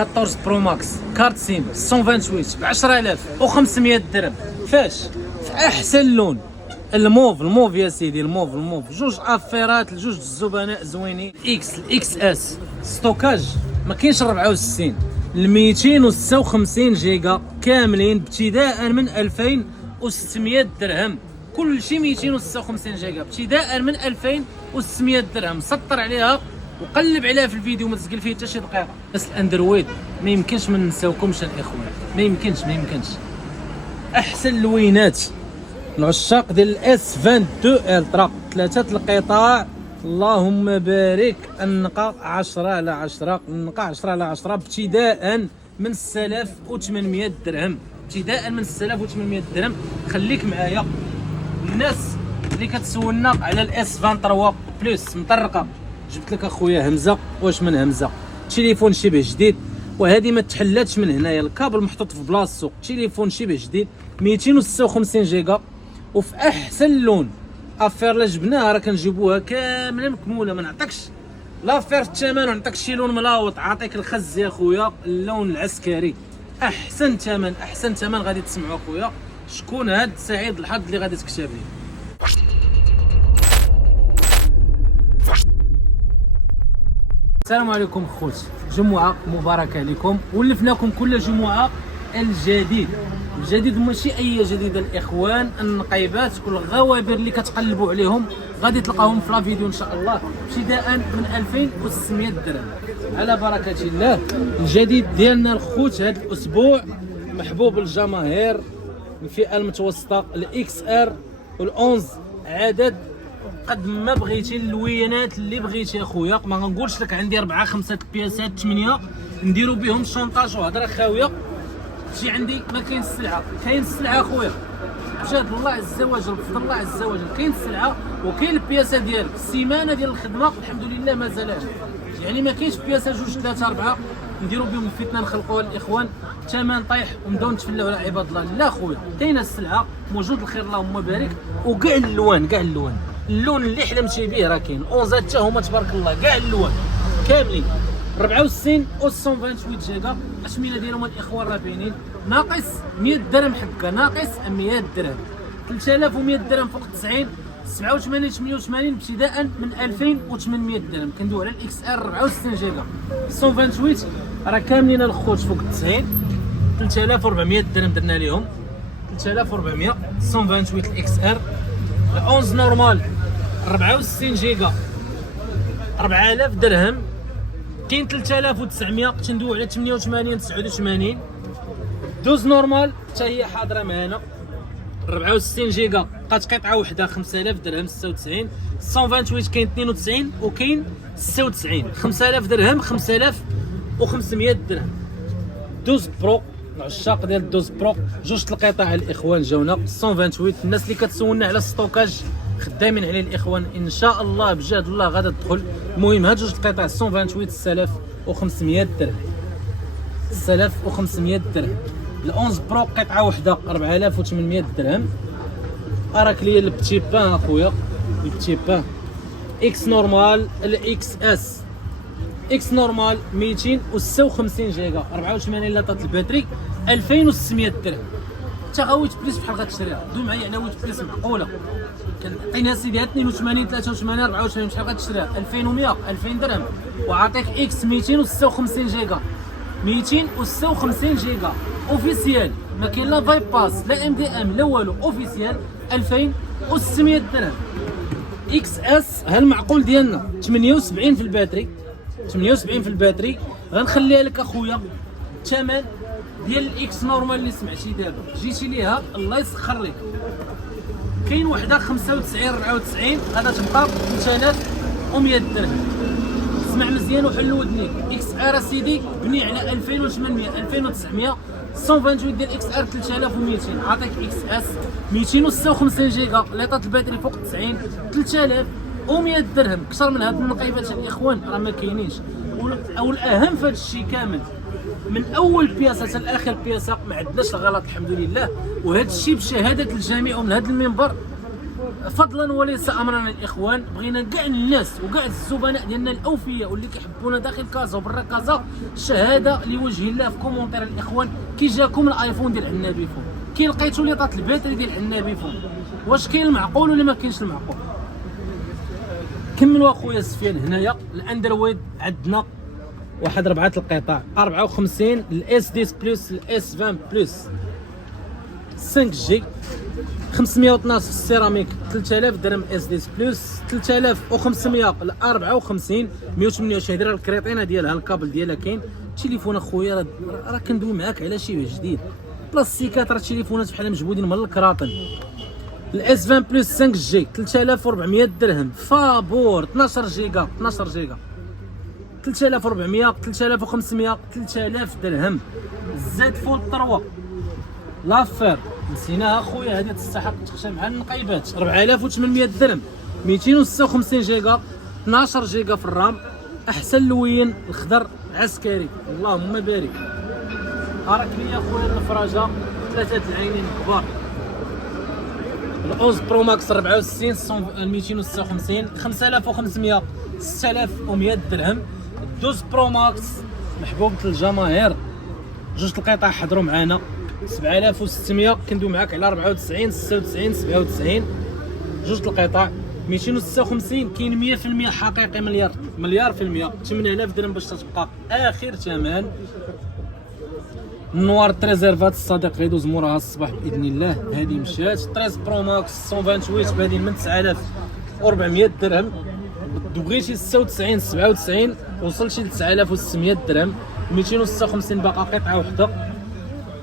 14 برو ماكس كارت سيم 128 ب 10500 درهم. فاش؟ في احسن لون، الموف يا سيدي، الموف جوج افيرات لجوج الزبناء زوينين. الاكس اس ستوكاج ما كاينش 64 ل 256 جيجا كاملين ابتداء من 2600 درهم. كل شيء 256 جيجا ابتداء من 2600 درهم. سطر عليها وقلب عليها في الفيديو، ما تسقل فيه حتى شي دقيقه. بس الاندرويد ما يمكنش ما نساوكمش الاخوان، ما يمكنش احسن لوينات العشاق ديال الاس 22 الترا، ثلاثه القطاع. اللهم بارك. النقا 10 على 10، النقا 10 على 10 ابتداء من 6800 درهم، ابتداء من 6800 درهم. خليك معايا. الناس اللي كتسولنا على الاس 23 بلس مطرقه، جبت لك اخويا همزه. واش من همزه؟ تليفون شبه جديد، وهذه ما تحلاتش من هنايا، الكابل محطوط في بلاصتو. تليفون شبه جديد 256 جيجا وفي احسن لون. افير لا جبناها راه كنجيبوها كامله مكموله، ما نعطيكش لافير في الثمن ونعطيك شي لون ملاوط، عاطيك الخز يا خويا، اللون العسكري. احسن ثمن غادي تسمعوا اخويا. شكون هاد سعيد الحظ اللي غادي تكتب ليه؟ السلام عليكم خوت، جمعة مباركة لكم. ولفناكم كل جمعة الجديد ماشي اي جديد الاخوان. النقيبات والغوابر اللي كتقلبوا عليهم غادي تلقاهم في لا فيديو ان شاء الله ابتداء من 2600 درهم على بركة الله. الجديد ديالنا الخوت هذا الاسبوع محبوب الجماهير، الفئة المتوسطة، الاكس ار وال11 عدد. قد ما بغيتي اللوينات اللي بغيتي اخويا، ما غنقولش لك عندي 4 5 بياسات 8 نديرو بهم شونطاج وهضره خاويه. تجي عندي ما كاين السلعه، كاين السلعه اخويا بجد الله عز وجل، بفضل الله عز وجل كاين السلعه وكاين البياسه ديالك. السيمانه ديال الخدمه الحمد لله مازالات، يعني ما كاينش بياسه 2 3 4 نديرو بهم الفتنه نخلقوها الاخوان ثمن طايح ونبداو نتفلاو على عباد الله. لا خويا، كاينه السلعه، موجود الخير اللهم بارك. وكاع اللوان، اللون اللي حلمتي به راه كاين. اونزات حتى هما تبارك الله، كاع اللوان كاملين 64 و 128 جيجا. الاشمله ديالهم الاخوان راه باينين. ناقص 100 درهم حكا، ناقص 100 درهم. 3100 درهم فوق 90، 87 88 ابتداء من 2800 درهم. كندوي على الاكس ار 64 جيجا 128 راه كاملين الخوت فوق 90. 3400 درهم درنا لهم، 3400 128 الاكس ار. ال11 نورمال 64 جيجا 4000 درهم. كاين 3900 تندوي على 88 89. دوز نورمال حتى هي حاضره معنا 64 جيجا، بقات قطعه وحده 5000 درهم 96. 128 كاين 92 وكاين 96، 5000 درهم 5500 درهم. دوز برو، العشاق ديال الدوز برو جوج القطع الاخوان جاونا 128. الناس اللي كتسولنا على الستوكاج خدامين عليه الاخوان ان شاء الله بجد الله غادا تدخل. المهم هاد جوج القطع 128 6500 درهم، 6500 درهم. ال11 برو قطعه وحده 4800 درهم. راك ليا البتي بان اخويا، البتي بان. اكس نورمال، الاكس اس اكس نورمال 256 جيجا 84 لاطه الباتري 2600 درهم. انت غاويت بليس بحال غتشريها، دو معايا على ويت بليس معقوله. كنعطينها سيدي 82 83 84 بحال غتشريها 2100 2000 درهم. وعطيك اكس 256 جيجا 256 جيجا اوفيسيال، ما كاين لا فايب باس لا ام دي ام لا والو، اوفيسيال 2600 درهم. اكس اس ها المعقول ديالنا 78 في الباتري، 78 في الباتري. غنخليها لك اخويا الثمن ديال الاكس نورمال اللي سمعتي دابا، جيتي ليها الله يسخر لك. كاين وحده 95 94 غادا تبقى 3100 درهم. اسمع مزيان وحل ودنيك. اكس ار سيدي بني على 2800 2900. 128 ديال اكس ار 3200. عاطيك اكس اس 256 جيجا لاطه الباتري فوق 90 3100 درهم. اكثر من هاد النقيبات الاخوان راه ما كاينينش. والاهم في هذا الشيء كامل من اول بياسه حتى لاخر بياسه ما عندناش الغلط الحمد لله. وهذا الشيء بشهاده الجميع ومن هذا المنبر فضلا وليس امرنا الاخوان، بغينا كاع الناس وكاع الزبناء ديالنا الاوفياء واللي كيحبونا داخل كازا وبرا كازا شهاده لوجه الله في كومونتير الاخوان كي جاكم الايفون ديال عنابي فون، كي لقيتوا لي طاط الباتري ديال عنابي فون، واش كاين المعقول ولا ما كاينش المعقول؟ كملوا اخويا سفيان. هنايا الاندرويد عندنا واحد 4 القطع 54 الاس 10 بلس الاس 20 بلس 5 جي 512 في السيراميك 3000 درهم اس 10 بلس 3500 ل 54 128 درهم الكريطينه ديالها الكابل ديالها كاين. التليفون اخويا راه كندوي معاك على شي جديد بلاستيكات، راه التليفونات بحال مجبودين من الكراطن. الاس 20 بلس 5 جي 3400 درهم فابور 12 جيجا 3400 3500 3000 درهم. زد فولد 3 لافير نسيناها اخويا، هذه تستحق تخشى مع النقيبات 4800 درهم 256 جيجا 12 جيجا في الرام. احسن لوين الخضر عسكري اللهم بارك. راك ليا اخويا الفراجه 3 العينين كبار. الاوز برو ماكس 64 256 5500 6100 درهم. 12 برو ماكس محبوبة الجماهير، جوج القطع حضروا معانا 7600 كندوي معاك على 94 96 97. جوج القطع 256 كاين 100% حقيقي مليار في المية 8000 درهم باش تتبقى اخر ثمن. النوار تريزيرفات الصديق غيدوز موراها الصباح باذن الله. هذه مشات 13 برو ماكس 128 بادين من 9400 درهم. بغيتي 96 97 وصلتي ل 9600 درهم. 256 باقا قطعه وحده.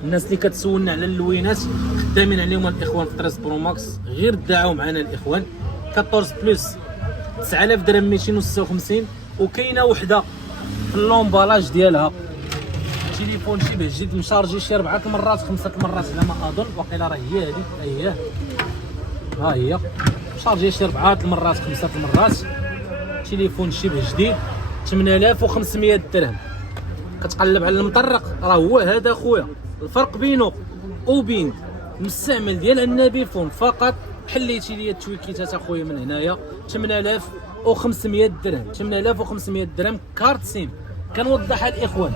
الناس اللي كتسولنا على اللوينات خدامين عليهم الاخوان في 13 برو ماكس، غير دعاو معنا الاخوان. 14 بلس 9000 درهم 256 وكاينه وحده في اللومبالاج ديالها تليفون شبه جديد مشارجي شي 4 المرات 5 المرات على ما اظن، واقيلا راه هي هذه ها هي مشارجي شي 4 المرات 5 المرات. تليفون شبه جديد 8500 درهم. كتقلب على المطرق راه هو هذا اخويا. الفرق بينه وبين المستعمل ديال النبي فون فقط حليتي لي التويكيتات اخويا من هنايا 8500 درهم. 8500 درهم كارت سيم. كنوضحها الاخوان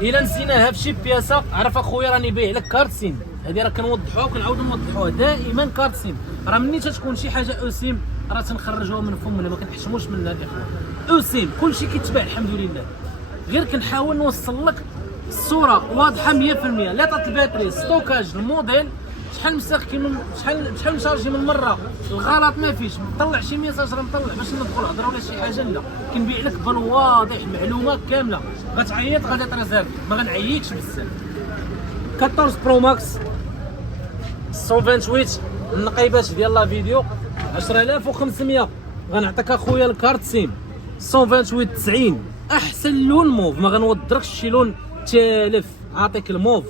الا نسيناها في شي بياسه عرف اخويا راني بايع لك كارت سيم. هذه راه كنوضحوها وكنعاودو نوضحوها دائما. كارت سيم راه ملي تتكون شي حاجه او سيم راه تنخرجوها من فمنا ما كنحشموش منها الاخوان. او سيم كلشي كيتباع الحمد لله، غير كنحاول نوصل لك الصوره واضحه 100%. لا طات الباتري ستوكاج الموديل شحال مسخن شحال مشارجي من مره الغلط ما فيش. مطلع شي ميساج راه مطلع باش ندخل هضره ولا شي حاجه لا، كنبيع لك بالواضح معلومه كامله. غتعيط غادي تريزيرف ما غنعييكش بزاف. 14 برو ماكس 128 النقيبات ديال لا فيديو 10500 غنعطيك اخويا الكارت سيم 128 90. احسن لون موف ما غنوضركش شي لون تالف. عاطيك الموف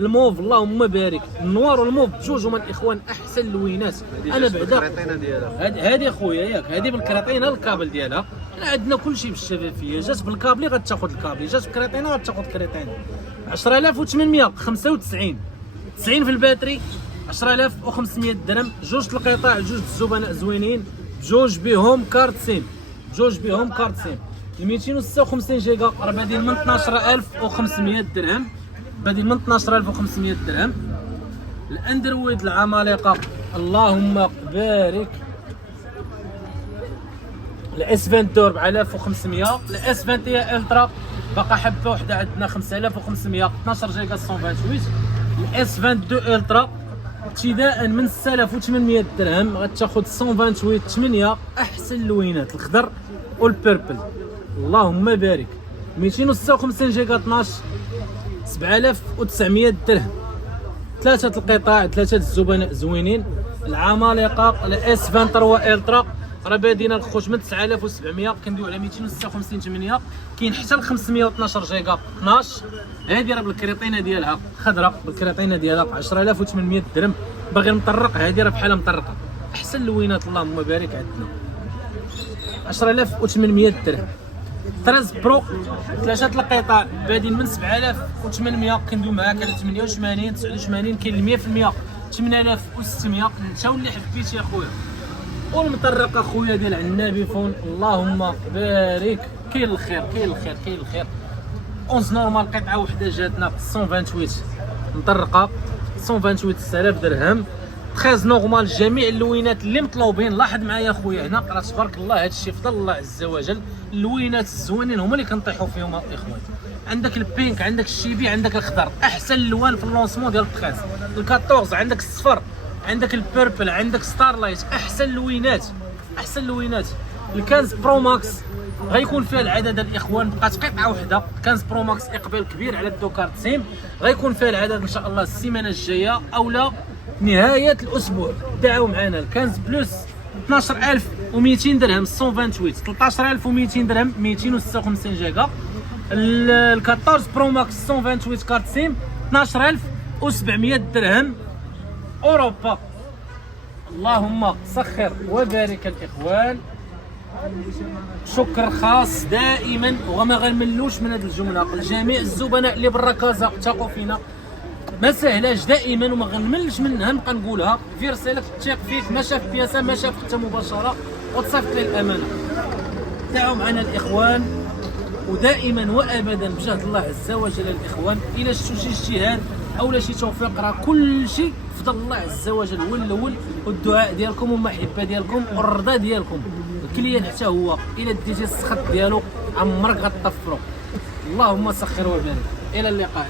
اللهم بارك. النوار والموف بجوج هما الاخوان احسن لوينات. انا بعدا هذه اخويا ياك هذه بالكريطينه الكابل ديالها. حنا عندنا كلشي بالشفافيه. جات بالكابلي غتاخذ الكابلي، جات بكريطينه غتاخذ كريطينه. 10895 90 في الباتري 10500 درهم. جوج القطع جوج الزبناء زوينين بجوج بهم كارت سيم 256 جيجا راه بادين من 12500 درهم. بادين من 12500 درهم. الاندرويد العمالقه اللهم بارك. الاس 22 4500. الاس 21 الترا باقا حبه وحده عندنا 5500 12 جيجا 128. الاس 22 الترا ابتداء من 6800 درهم غتاخذ 128 8 احسن لوينات الخضر والبيربل اللهم بارك. 256 جيجا 12 7900 درهم. 3 القطاع 3 الزبناء زوينين. العمالقه الاس 23 الترا راه بادينا الخوت من 9700 كندويو على 256 8. كاين حتى ل 512 جيجا 12. هذه راه بالكريطينه ديالها خضراء بالكريطينه ديالها 10800 درهم. باغي مطرق هذه راه بحالها مطرقه. احسن لوينات اللهم بارك عندنا 10800 درهم. 13 برو 3 القطع بادين من 7800 كندوي معاك على 88 89. كاين 100% 8600. انت واللي حبيتي اخويا. والمطرقه اخويا ديال عنابي فون، اللهم بارك. كاين الخير كاين الخير كاين الخير. 11 نورمال، قطعه وحده جاتنا ب 128 مطرقه 128,000 درهم. 13 نورمال جميع اللوينات اللي مطلوبين. لاحظ معايا اخويا هنا، راه تبارك الله هذا الشيء فضل الله عز وجل. اللوينات الزوينين هما اللي كنطيحوا فيهم الاخوان. عندك البينك، عندك الشيبي، عندك الخضر، احسن اللوان في اللونسمون ديال 13. ال14 عندك الصفر، عندك البيربل، عندك ستارلايت، احسن لوينات احسن لوينات. الكنز برو ماكس غيكون فيها العدد الاخوان، بقات قطعه وحده. كنز برو ماكس اقبال كبير على الدوكار تيم، غيكون فيها العدد ان شاء الله السيمانه الجايه اولا نهايه الاسبوع. دعوا معنا. الكنز بلس 12200 درهم 128، 13200 درهم 256 جيجا. ال 14 برو ماكس 128 كارت سيم 12700 درهم اوروبا. اللهم سخر وبارك الاخوان. شكر خاص دائما وما غنملوش من هذه الجمله لجميع الزبناء اللي برا كازا ثقوا فينا. ما سهلاش دائما وما غنملش منها، نبقى نقولها. في رسالة تثيق فيك، ما شاف بياسه ما شاف حتى مباشره، وتصيفط لي الامانه. دعوا معنا الاخوان، ودائما وابدا بجهد الله عز وجل الاخوان. الى شفتوا شي اجتهاد او شي توفيق، راه كل شيء فضل الله عز وجل هو الاول، والدعاء ديالكم والمحبه ديالكم والرضا ديالكم. الكليان حتى هو الى ديتي السخط ديالو عمرك غتطفرو. اللهم سخر وبارك. الى اللقاء.